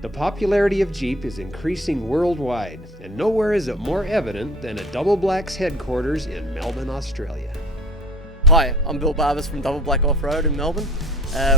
The popularity of Jeep is increasing worldwide, and nowhere is it more evident than at Double Black's headquarters in Melbourne, Australia. Hi, I'm Bill Barbers from Double Black Off-Road in Melbourne.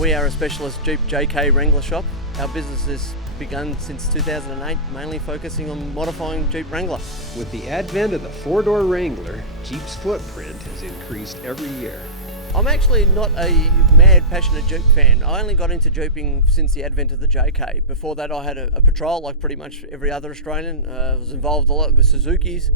We are a specialist Jeep JK Wrangler shop. Our business has begun since 2008, mainly focusing on modifying Jeep Wrangler. With the advent of the four-door Wrangler, Jeep's footprint has increased every year. I'm actually not a mad, passionate Jeep fan. I only got into Jeeping since the advent of the JK. Before that, I had a patrol like pretty much every other Australian. I was involved a lot with Suzuki's.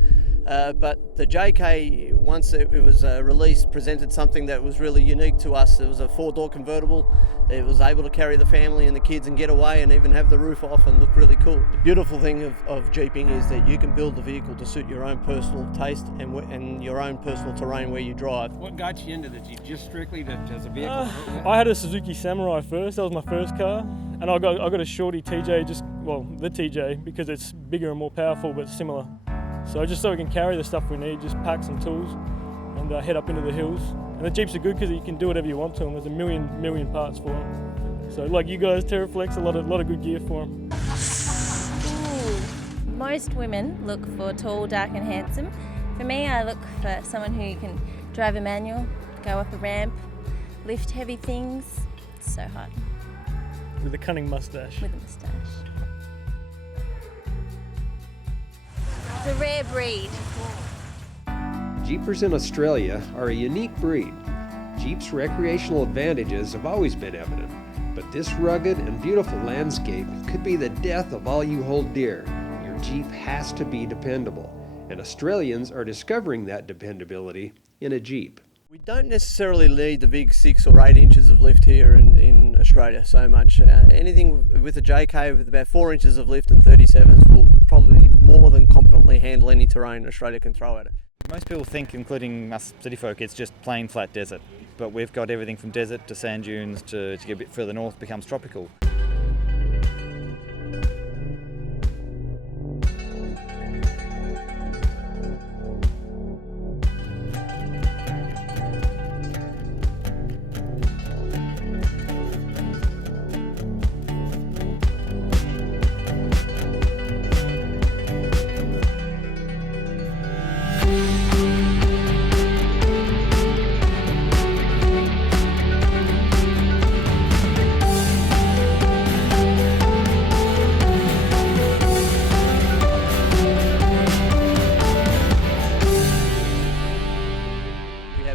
But the JK, once it was released, presented something that was really unique to us. It was a four-door convertible. It was able to carry the family and the kids and get away and even have the roof off and look really cool. The beautiful thing of Jeeping is that you can build the vehicle to suit your own personal taste and your own personal terrain where you drive. What got you into the Jeep? Just strictly as a vehicle? I had a Suzuki Samurai first. That was my first car. And I got a shorty TJ, the TJ, because it's bigger and more powerful but similar. So just so we can carry the stuff we need, just pack some tools and head up into the hills. And the Jeeps are good because you can do whatever you want to them. There's a million parts for them. So like you guys, TeraFlex, a lot of good gear for them. Ooh. Most women look for tall, dark and handsome. For me, I look for someone who can drive a manual, go up a ramp, lift heavy things. It's so hot. With a cunning mustache. With a mustache. It's a rare breed. Jeepers in Australia are a unique breed. Jeep's recreational advantages have always been evident, but this rugged and beautiful landscape could be the death of all you hold dear. Your Jeep has to be dependable, and Australians are discovering that dependability in a Jeep. We don't necessarily need the big 6 or 8 inches of lift here in Australia so much. Anything with a JK with about 4 inches of lift and 37s will probably more than competently handle any terrain Australia can throw at it. Most people think, including us city folk, it's just plain flat desert. But we've got everything from desert to sand dunes to get a bit further north becomes tropical.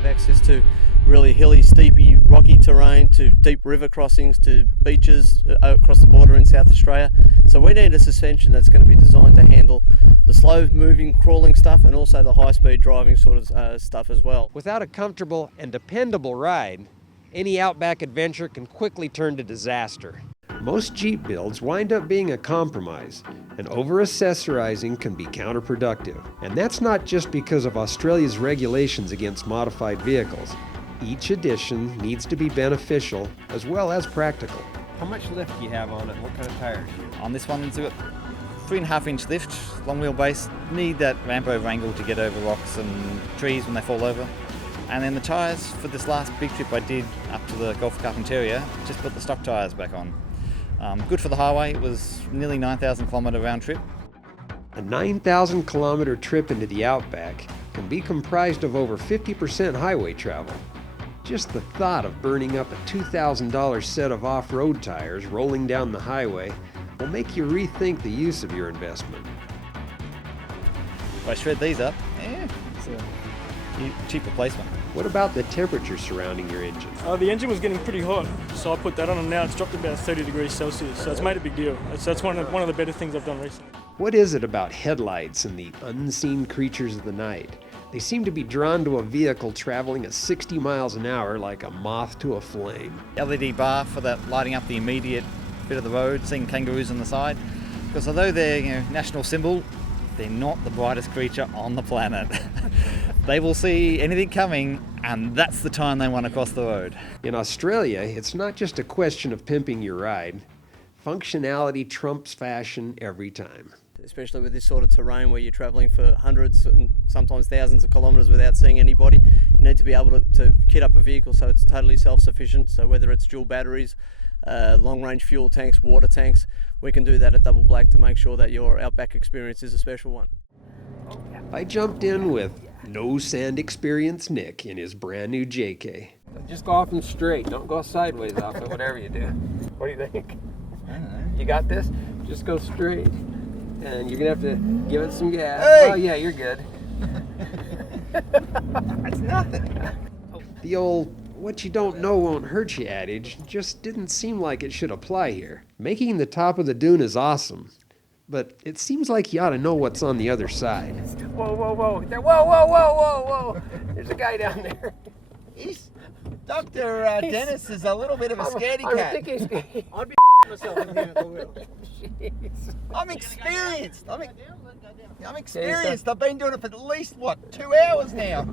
Access to really hilly, steepy, rocky terrain, to deep river crossings, to beaches across the border in South Australia. So we need a suspension that's going to be designed to handle the slow moving, crawling stuff and also the high speed driving sort of stuff as well. Without a comfortable and dependable ride, any outback adventure can quickly turn to disaster. Most Jeep builds wind up being a compromise, and over-accessorizing can be counterproductive. And that's not just because of Australia's regulations against modified vehicles. Each addition needs to be beneficial as well as practical. How much lift do you have on it? What kind of tires? On this one, it's got 3.5 inch lift, long wheelbase. Need that ramp over angle to get over rocks and trees when they fall over. And then the tyres for this last big trip I did up to the Gulf of Carpentaria, just put the stock tyres back on. Good for the highway. It was nearly 9,000 kilometre round trip. A 9,000 kilometre trip into the outback can be comprised of over 50% highway travel. Just the thought of burning up a $2,000 set of off-road tires rolling down the highway will make you rethink the use of your investment. If I shred these up, it's a cheap replacement. What about the temperature surrounding your engine? The engine was getting pretty hot, so I put that on, and now it's dropped about 30 degrees Celsius, so it's made a big deal. That's one of the better things I've done recently. What is it about headlights and the unseen creatures of the night? They seem to be drawn to a vehicle traveling at 60 miles an hour like a moth to a flame. LED bar for that lighting up the immediate bit of the road, seeing kangaroos on the side. Because although they're national symbol, they're not the brightest creature on the planet. They will see anything coming, and that's the time they want to cross the road. In Australia, it's not just a question of pimping your ride. Functionality trumps fashion every time. Especially with this sort of terrain where you're travelling for hundreds and sometimes thousands of kilometres without seeing anybody, you need to be able to kit up a vehicle so it's totally self-sufficient. So whether it's dual batteries, long-range fuel tanks, water tanks. We can do that at Double Black to make sure that your outback experience is a special one. I jumped in with no sand experience Nick in his brand new JK. Just go off them straight. Don't go sideways off it, whatever you do. What do you think? I don't know. You got this? Just go straight. And you're going to have to give it some gas. Hey! Oh, yeah, you're good. That's nothing. The old "what you don't know won't hurt you" adage just didn't seem like it should apply here. Making the top of the dune is awesome, but it seems like you ought to know what's on the other side. Whoa, whoa, whoa. Whoa, whoa, whoa, whoa, whoa. There's a guy down there. Dr. Dennis is a little bit of a scaredy I cat. think he's... I'd be myself in here at the wheel. I'm experienced. I'm experienced. I've been doing it for at least, 2 hours now.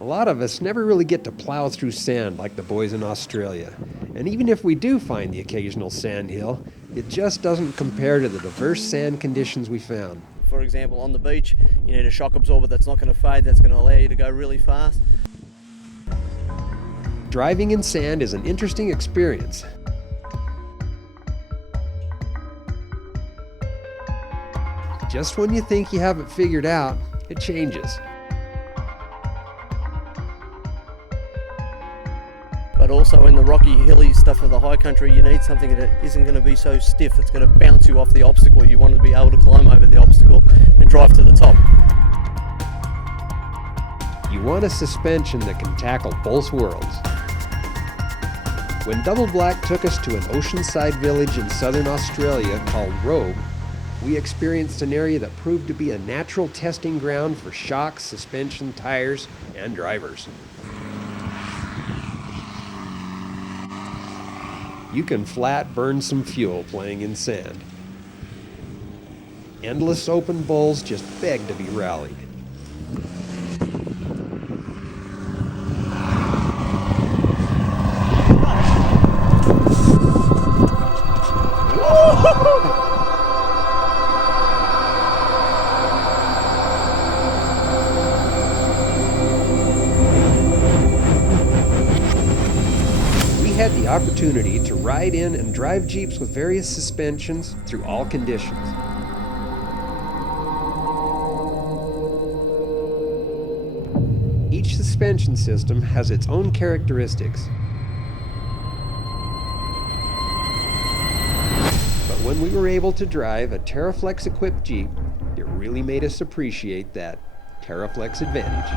A lot of us never really get to plow through sand like the boys in Australia. And even if we do find the occasional sand hill, it just doesn't compare to the diverse sand conditions we found. For example, on the beach, you need a shock absorber that's not going to fade, that's going to allow you to go really fast. Driving in sand is an interesting experience. Just when you think you have it figured out, it changes. But also in the rocky, hilly stuff of the high country, you need something that isn't going to be so stiff, that's going to bounce you off the obstacle. You want to be able to climb over the obstacle and drive to the top. You want a suspension that can tackle both worlds. When Double Black took us to an oceanside village in southern Australia called Rogue, we experienced an area that proved to be a natural testing ground for shocks, suspension, tires, and drivers. You can flat burn some fuel playing in sand. Endless open bowls just beg to be rallied. We had the opportunity to ride in and drive Jeeps with various suspensions through all conditions. Each suspension system has its own characteristics. But when we were able to drive a TeraFlex equipped Jeep, it really made us appreciate that TeraFlex advantage.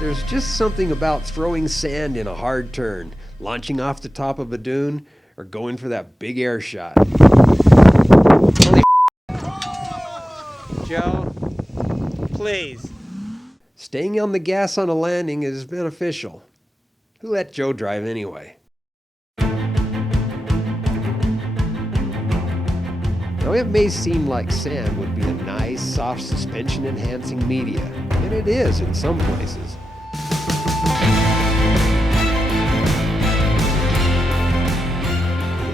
There's just something about throwing sand in a hard turn, launching off the top of a dune, or going for that big air shot. Holy Joe, please. Staying on the gas on a landing is beneficial. Who let Joe drive anyway? Now it may seem like sand would be a nice, soft suspension enhancing media, and it is in some places.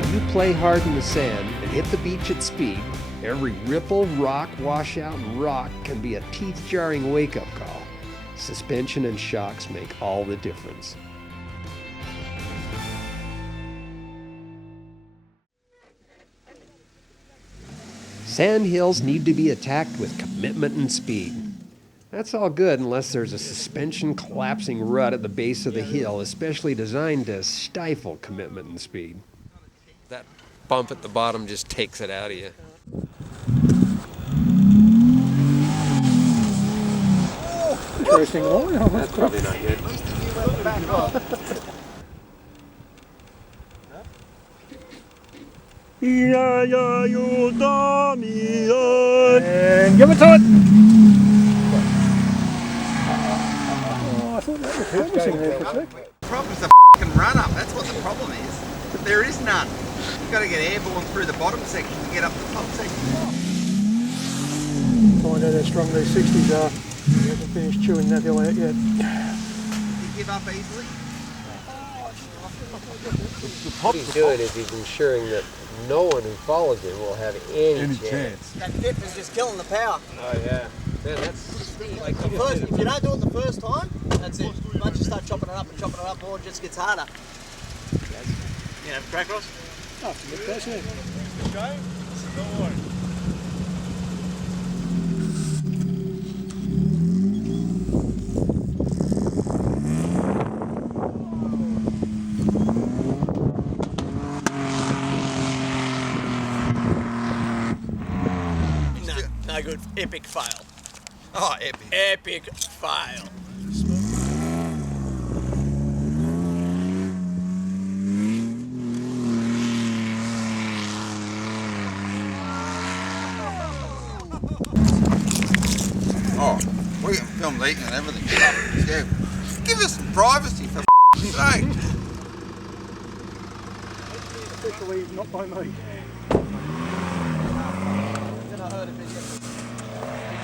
When you play hard in the sand and hit the beach at speed, every ripple, rock, washout, and rock can be a teeth-jarring wake-up call. Suspension and shocks make all the difference. Sand hills need to be attacked with commitment and speed. That's all good unless there's a suspension collapsing rut at the base of the hill, especially designed to stifle commitment and speed. That bump at the bottom just takes it out of you. Interesting line. That's probably not good. And give it to it. Oh, I thought that was promising there for a sec. The problem's the f***ing run-up. That's what the problem is. But there is none. You've got to get airborne through the bottom section to get up the top section. Find out how strong these 60s are. We haven't finished chewing that hill out yet. You give up easily? What he's doing is he's ensuring that no one who follows him will have any chance. That dip is just killing the power. Oh yeah. Man, that's like If you don't do it the first time, that's it. Once you start chopping it up, or it just gets harder. You know, crack Ross? Oh, it's a good question. Okay? Don't worry. No good. Epic fail. Oh, epic. Epic fail. Oh, we can film eating and everything. Yeah. Give us some privacy for f***ing sake. Officially not by me. He's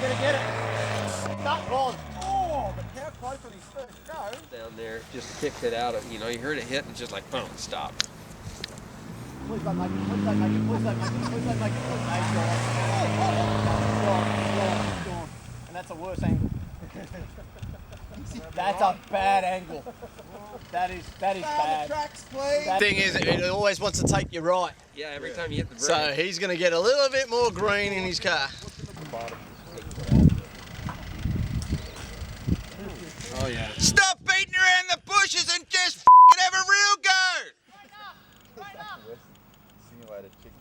gonna get it. Not gone. Oh, but how close on his first go? down there, just kicked it out. You know, you heard it hit and it's just like boom, stop. Please don't make it. Please don't make it. Please don't make it. Please don't make it. Please don't make it. It's gone. And that's a worse angle. That's a bad angle. That is bad. Tracks, please. The thing is, it always wants to take you right. Yeah, every time you hit the brake. So he's going to get a little bit more green in his car. Oh yeah. Stop beating around the bushes and just f***ing have a real go. Simulated chicken.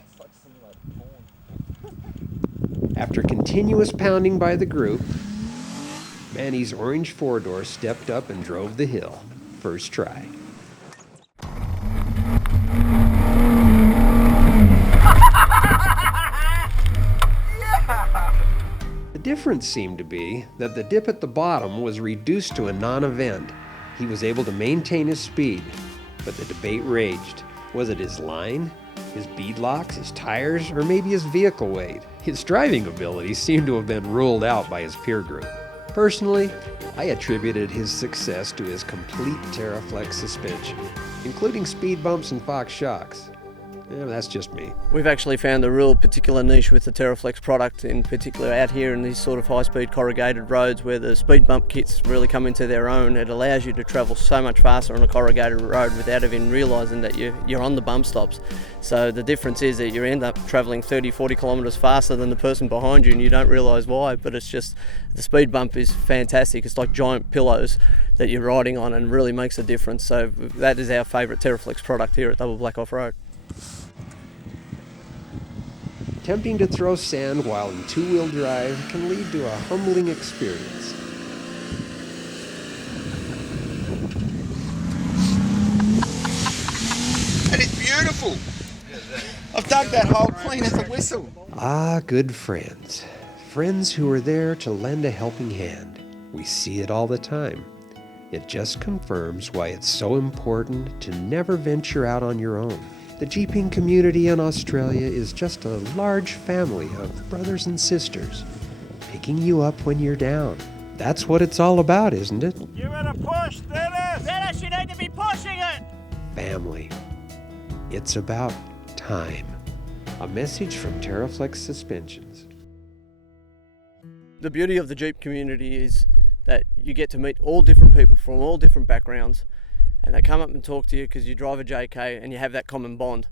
It's like simulated porn. After continuous pounding by the group, Manny's orange four-door stepped up and drove the hill. First try. The difference seemed to be that the dip at the bottom was reduced to a non-event. He was able to maintain his speed, but the debate raged. Was it his line, his bead locks, his tires, or maybe his vehicle weight? His driving ability seemed to have been ruled out by his peer group. Personally, I attributed his success to his complete TeraFlex suspension, including speed bumps and Fox shocks. That's just me. We've actually found a real particular niche with the TeraFlex product, in particular out here in these sort of high-speed corrugated roads where the speed bump kits really come into their own. It allows you to travel so much faster on a corrugated road without even realising that you're on the bump stops. So the difference is that you end up travelling 30-40 kilometres faster than the person behind you and you don't realise why, but it's just the speed bump is fantastic. It's like giant pillows that you're riding on and really makes a difference. So that is our favourite TeraFlex product here at Double Black Off-Road. Attempting to throw sand while in two-wheel drive can lead to a humbling experience. And it's beautiful. I've dug that hole clean as a whistle. Ah, good friends. Friends who are there to lend a helping hand. We see it all the time. It just confirms why it's so important to never venture out on your own. The jeeping community in Australia is just a large family of brothers and sisters, picking you up when you're down. That's what it's all about, isn't it? Give it a push, Dennis! Dennis, you need to be pushing it! Family. It's about time. A message from TeraFlex Suspensions. The beauty of the Jeep community is that you get to meet all different people from all different backgrounds, and they come up and talk to you because you drive a JK and you have that common bond.